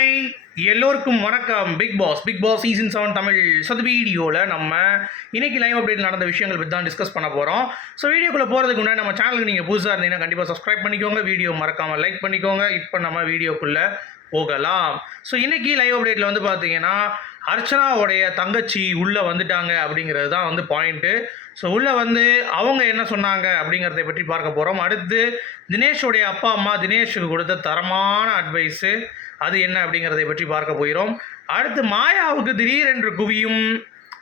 Hi எல்லோருக்கும் வணக்கம். Bigg Boss season 7 Tamil. So அந்த வீடியோவில் நம்ம இன்னைக்கு லைவ் அப்டேட் நடந்த விஷயங்கள் பற்றி தான் டிஸ்கஸ் பண்ண போகிறோம். ஸோ வீடியோக்குள்ளே போகிறதுக்கு முன்னாடி நம்ம சேனலுக்கு நீங்கள் புதுசாக இருந்தீங்கன்னா கண்டிப்பாக சப்ஸ்கிரைப் பண்ணிக்கோங்க, வீடியோ மறக்காமல் லைக் பண்ணிக்கோங்க. இப்போ நம்ம வீடியோக்குள்ளே போகலாம். ஸோ இன்றைக்கி லைவ் அப்டேட்டில் வந்து பார்த்தீங்கன்னா அர்ச்சனாவுடைய தங்கச்சி உள்ளே வந்துட்டாங்க அப்படிங்கிறது தான் வந்து பாயிண்ட்டு. ஸோ உள்ளே வந்து அவங்க என்ன சொன்னாங்க அப்படிங்கிறத பற்றி பார்க்க போகிறோம். அடுத்து தினேஷோடைய அப்பா அம்மா தினேஷுக்கு கொடுத்த தரமான அட்வைஸு அது என்ன அப்படிங்கிறதை பற்றி பார்க்க போகிறோம். அடுத்து மாயாவுக்கு திடீரென்று குவியும்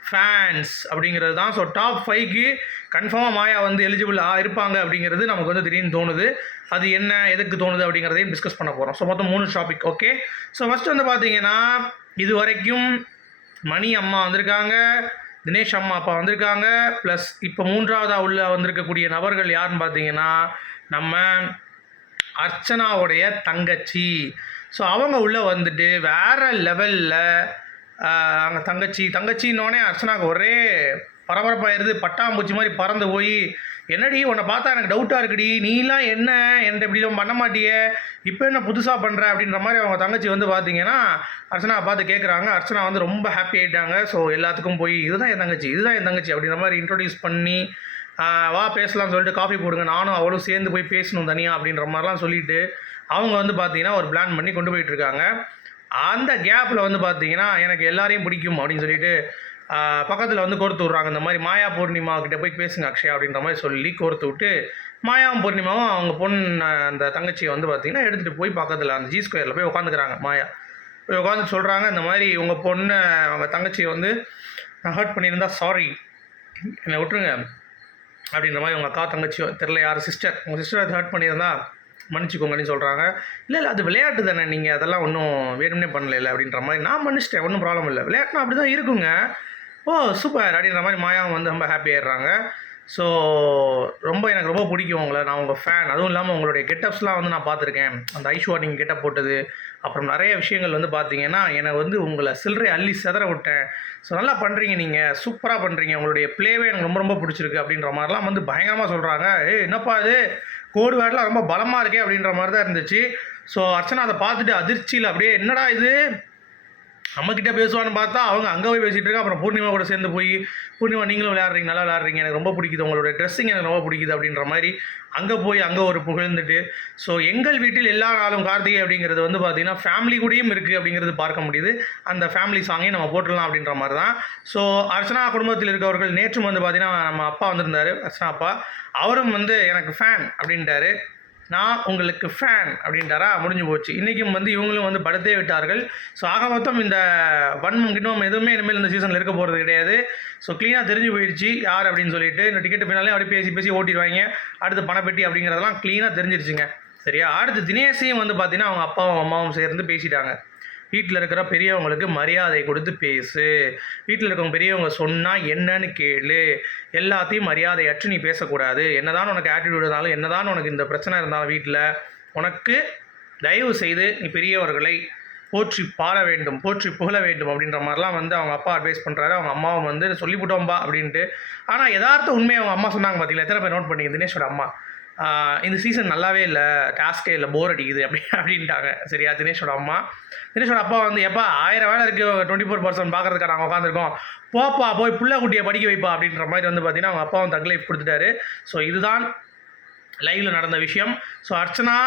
ஃபேன்ஸ் அப்படிங்கிறது தான். ஸோ டாப் 5க்கு கன்ஃபார்மாக மாயா வந்து எலிஜிபிள் இருப்பாங்க அப்படிங்கிறது நமக்கு வந்து திடீர்னு தோணுது. அது என்ன, எதுக்கு தோணுது அப்படிங்கிறதையும் டிஸ்கஸ் பண்ண போகிறோம். ஸோ மொத்தம் 3 டாபிக். ஓகே, ஸோ ஃபஸ்ட்டு வந்து பார்த்தீங்கன்னா இது வரைக்கும் மணி அம்மா வந்திருக்காங்க, தினேஷ் அம்மா அப்பா வந்திருக்காங்க, ப்ளஸ் இப்போ 3ஆவதாக உள்ள வந்திருக்கக்கூடிய நபர்கள் யாருன்னு பார்த்தீங்கன்னா நம்ம அர்ச்சனாவுடைய தங்கச்சி. ஸோ அவங்க உள்ளே வந்துட்டு வேறு லெவலில் அங்கே தங்கச்சின்னோடனே அர்ச்சனாவுக்கு ஒரே பரபரப்பாயிருது. பட்டாம்பூச்சி மாதிரி பறந்து போய், என்னடி உன்னை பார்த்தா எனக்கு டவுட்டாக இருக்குடி, நீலாம் என்ன என்கிட்ட இப்படிலாம் பண்ண மாட்டியே, இப்போ என்ன புதுசாக பண்ணுற அப்படின்ற மாதிரி அவங்க தங்கச்சி வந்து பார்த்தீங்கன்னா அர்ச்சனாவை பார்த்து கேட்குறாங்க. அர்ச்சனா வந்து ரொம்ப ஹாப்பி ஆகிட்டாங்க. ஸோ எல்லாத்துக்கும் போய் இதுதான் என் தங்கச்சி அப்படின்ற மாதிரி இன்ட்ரொடியூஸ் பண்ணி வா பேசலாம்னு சொல்லிட்டு காஃபி போடுங்க, நானும் அவளும் சேர்ந்து போய் பேசணும் தனியாக அப்படின்ற மாதிரிலாம் சொல்லிவிட்டு அவங்க வந்து பார்த்தீங்கன்னா ஒரு பிளான் பண்ணி கொண்டு போயிட்டுருக்காங்க. அந்த கேப்பில் வந்து பார்த்தீங்கன்னா எனக்கு எல்லாரையும் பிடிக்கும் அப்படின்னு சொல்லிட்டு பக்கத்தில் வந்து கோர்த்து விட்றாங்க. இந்த மாதிரி மாயா பூர்ணிமா கிட்டே போய் பேசுங்க அக்ஷயா அப்படின்ற மாதிரி சொல்லி கோர்த்து விட்டு மாயாவும் பூர்ணிமாவும் அவங்க பொண்ணு அந்த தங்கச்சியை வந்து பார்த்திங்கன்னா எடுத்துகிட்டு போய் பக்கத்தில் அந்த ஜி ஸ்கொயரில் போய் உட்காந்துக்கிறாங்க. மாயா போய் உட்காந்து சொல்கிறாங்க, இந்த மாதிரி உங்கள் பொண்ணு அவங்க தங்கச்சியை வந்து நான் ஹர்ட் பண்ணியிருந்தா சாரி, என்னை விட்டுருங்க அப்படின்ற மாதிரி. உங்கள் அக்கா தங்கச்சி தெரில யார் சிஸ்டர், உங்கள் சிஸ்டர் அதை ஹர்ட் பண்ணியிருந்தா மன்னிச்சிக்கோங்கன்னு சொல்கிறாங்க. இல்லை அது விளையாட்டு தானே, நீங்கள் அதெல்லாம் ஒன்றும் வேணும்னே பண்ணல அப்படின்ற மாதிரி. நான் மன்னிச்சிட்டேன், ஒன்றும் ப்ராப்ளம் இல்லை, விளையாட்டுனா அப்படி தான் இருக்குங்க, ஓ சூப்பர் அப்படின்ற மாதிரி மாயாவும் வந்து ரொம்ப ஹாப்பி ஆகிடுறாங்க. ஸோ எனக்கு ரொம்ப பிடிக்கும் உங்களை, நான் உங்கள் ஃபேன். அதுவும் இல்லாமல் உங்களுடைய கெட்டப்ஸ்லாம் வந்து நான் பார்த்துருக்கேன், அந்த ஐஷுவா நீங்கள் கெட்டப் போட்டது, அப்புறம் நிறைய விஷயங்கள் வந்து பார்த்தீங்கன்னா எனக்கு வந்து உங்களை சில்லறை அள்ளி செதற விட்டேன். ஸோ நல்லா பண்ணுறீங்க, நீங்கள் சூப்பராக பண்ணுறீங்க, உங்களுடைய ப்ளேவே எனக்கு ரொம்ப பிடிச்சிருக்கு அப்படின்ற மாதிரிலாம் வந்து பயங்கரமாக சொல்கிறாங்க. என்னப்பா அது கோடு வேர்டெலாம் ரொம்ப பலமாக இருக்கே அப்படின்ற மாதிரி தான் இருந்துச்சு. ஸோ அர்ச்சனா அதை பார்த்துட்டு அதிர்ச்சியில் அப்படியே என்னடா இது நம்மக்கிட்ட பேசுவான்னு பார்த்தா அவங்க அங்கே போய் பேசிகிட்டு இருக்கா. அப்புறம் பூர்ணிமா கூட சேர்ந்து போய், பூர்ணிமா நீங்களும் விளையாடுறீங்க, நல்லா விளையாடுறீங்க, எனக்கு ரொம்ப பிடிக்குது, உங்களோட ட்ரெஸ்ஸிங் எனக்கு ரொம்ப பிடிக்குது அப்படின்ற மாதிரி அங்கே ஒரு புகழ்ந்துட்டு. ஸோ எங்கள் வீட்டில் எல்லா நாளும் கார்த்திகை அப்படிங்கிறது வந்து பார்த்திங்கன்னா ஃபேமிலி கூடயும் இருக்குது அப்படிங்கிறது பார்க்க முடியுது. அந்த ஃபேமிலி சாங்கையும் நம்ம போட்டுடலாம் அப்படின்ற மாதிரி தான். ஸோ அர்ச்சனா குடும்பத்தில் இருக்கவர்கள் நேற்றும் வந்து பார்த்திங்கன்னா நம்ம அப்பா வந்திருந்தார், அர்ச்சனா அப்பா, அவரும் வந்து எனக்கு ஃபேன் அப்படின்ட்டாரு. நான் உங்களுக்கு ஃபேன் அப்படின்ட்டாரா, முடிஞ்சு போச்சு. இன்றைக்கும் வந்து இவங்களும் வந்து படுத்தே விட்டார்கள். ஸோ ஆக மொத்தம் இந்த வன்மம் கிட்டம் எதுவுமே இனிமேல் இந்த சீசனில் இருக்க போகிறது கிடையாது. ஸோ க்ளீனாக தெரிஞ்சு போயிடுச்சு யார் அப்படின்னு சொல்லிட்டு. இந்த டிக்கெட்டு பின்னாலே அப்படி பேசி ஓட்டிடுவாங்க. அடுத்து பணப்பெட்டி அப்படிங்கிறதெல்லாம் க்ளீனாக தெரிஞ்சிருச்சுங்க. சரியா, அடுத்து தினேஷையும் வந்து பார்த்தீங்கன்னா அவங்க அப்பாவும் அம்மாவும் சேர்ந்து பேசிட்டாங்க. வீட்டில் இருக்கிற பெரியவங்களுக்கு மரியாதை கொடுத்து பேசு, வீட்டில் இருக்கவங்க பெரியவங்க சொன்னால் என்னன்னு கேளு, எல்லாத்தையும் மரியாதையற்று நீ பேசக்கூடாது. என்னதான் உனக்கு ஆட்டிடியூட் இருந்தாலும், என்னதான் உனக்கு இந்த பிரச்சனை இருந்தாலும் வீட்டில் உனக்கு தயவு செய்து நீ பெரியவர்களை போற்றி பாட வேண்டும், போற்றி புகழ வேண்டும் அப்படின்ற மாதிரிலாம் வந்து அவங்க அப்பா அட்வைஸ் பண்ணுறாரு. அவங்க அம்மாவும் வந்து சொல்லிவிட்டோம்பா அப்படின்ட்டு. ஆனால் யதார்த்த உண்மையை அவங்க அம்மா சொன்னாங்க பார்த்தீங்களா, எத்தனை பேர் நோட் பண்ணிங்க, தினேஷோட அம்மா இந்த சீசன் நல்லாவே இல்லை, டாஸ்கே இல்லை, போர் அடிக்குது அப்படின்ட்டாங்க. சரியா, தினேஷோட அம்மா. தினேஷோட அப்பா வந்து எப்பா 1000 வேலை இருக்குது 24/7 பார்க்குறதுக்காக நாங்கள் உட்காந்துருக்கோம், போப்பா போய் புள்ள குட்டியை படிக்க வைப்பா அப்படின்ற மாதிரி வந்து பார்த்திங்கன்னா அவங்க அப்பாவும் தக் லைஃப் கொடுத்துட்டாரு. ஸோ இதுதான் லைவில் நடந்த விஷயம். ஸோ அர்ச்சனா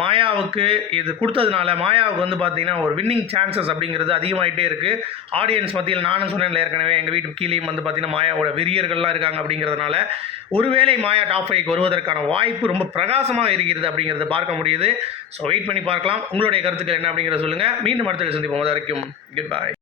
மாயாவுக்கு இது கொடுத்ததுனால மாயாவுக்கு வந்து பார்த்திங்கன்னா ஒரு வின்னிங் சான்சஸ் அப்படிங்கிறது அதிகமாகிட்டே இருக்குது ஆடியன்ஸ் மத்தியில். நானும் சொன்னேன் ஏற்கனவே, எங்கள் வீட்டு கீழேயும் வந்து பார்த்திங்கன்னா மாயாவோட வெறியர்கள்லாம் இருக்காங்க அப்படிங்கிறதுனால ஒருவேளை மாயா டாப் 5க்கு வருவதற்கான வாய்ப்பு ரொம்ப பிரகாசமாக இருக்கிறது அப்படிங்கிறத பார்க்க முடியுது. ஸோ வெயிட் பண்ணி பார்க்கலாம். உங்களுடைய கருத்துக்கள் என்ன அப்படிங்கிறத சொல்லுங்கள். மீண்டும் அடுத்த சந்திப்போம். அது வரைக்கும் குட் பை.